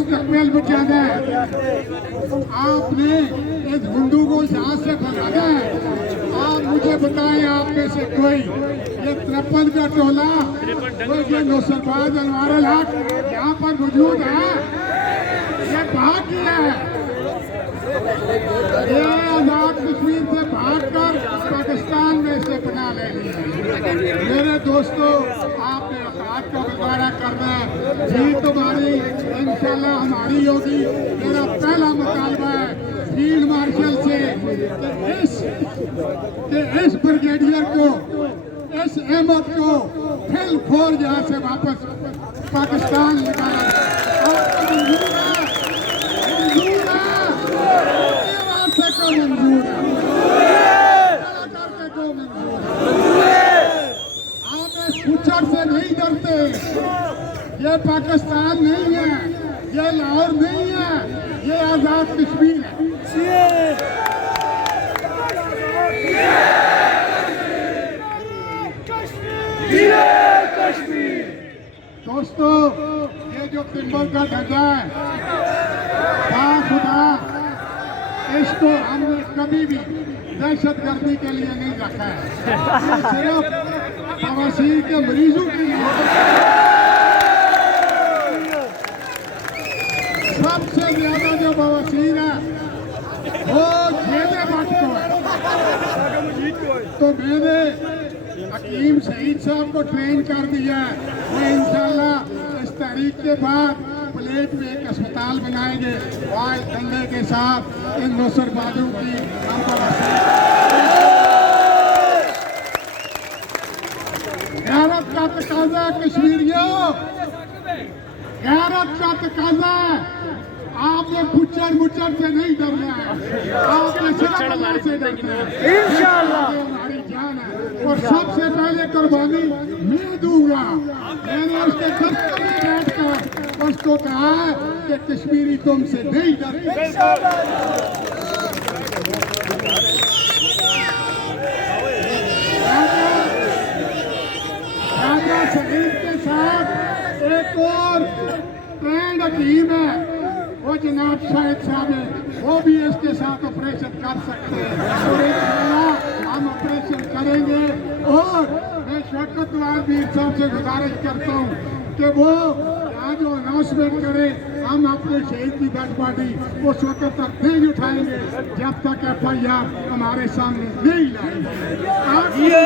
मुस्तकबिल बचाना है, आपने इस हिंदू को यहाँ से भगाना है। आप मुझे बताएं, आप में से कोई ये 53 का टोला, कोई ये नुसरबाज अनवार अल हक यहाँ पर मौजूद है? ये भाग गया है, ये आजाद कश्मीर से भागकर पाकिस्तान में से बना ले लिया। मेरे दोस्तों, आपने औकात का गुजारा करना है, जीत तुम्हारी इंशाल्लाह हमारी होगी। मेरा पहला मुतालबा है फील्ड मार्शल से कि इस ब्रिगेडियर को, इस अहमद को फिल फोर यहाँ से वापस पाकिस्तान निकाला। आपको मंजूर है? मंजूर है? मंजूर है? करके को मंजूर है? आप इस फुचड़ से नहीं डरते। ये पाकिस्तान नहीं है, ये लाहौर नहीं है, ये आजाद कश्मीर है। दोस्तों, ये जो तिम्बर का धंधा है, खुदा इसको हमने कभी भी दहशतगर्दी के लिए नहीं रखा है। ये सिर्फ बवासीर के मरीजों के लिए। सबसे ज्यादा जो बवासीर है वो जेले भट्ट को है। तो मैंने हकीम शहीद साहब को ट्रेन कर दिया है। वो इंशाल्लाह इस तारीख के बाद प्लेट में एक अस्पताल बनाएंगे और डंडे के साथ इन नुसरबाजों की गैरत का तकाजा कश्मीरियों, गैरत का तकाजा। आपने फुच्चर मुच्चर से नहीं डरना है, आपने सिर्फ अल्लाह से डरना है। इंशाअल्लाह हमारी जान है और सबसे पहले कुर्बानी मैं दूंगा। मैंने उसके दफ्तर में बैठकर उसको कहा है कि कश्मीरी तुमसे नहीं डरते। राजा शहीद के साथ एक और ट्रेंड हकीम है, वो जनाब शाहिद साहब है, वो भी इसके साथ ऑपरेशन कर सकते हैं। और इंशाअल्लाह हम ऑपरेशन करेंगे। और मैं शौकत वीर साहब से गुजारिश करता हूँ कि वो यहाँ जो अनाउंसमेंट करे, हम अपने शहीद की डेड बॉडी उस वक्त तक नहीं उठाएंगे जब तक FIR हमारे सामने नहीं लाएंगे।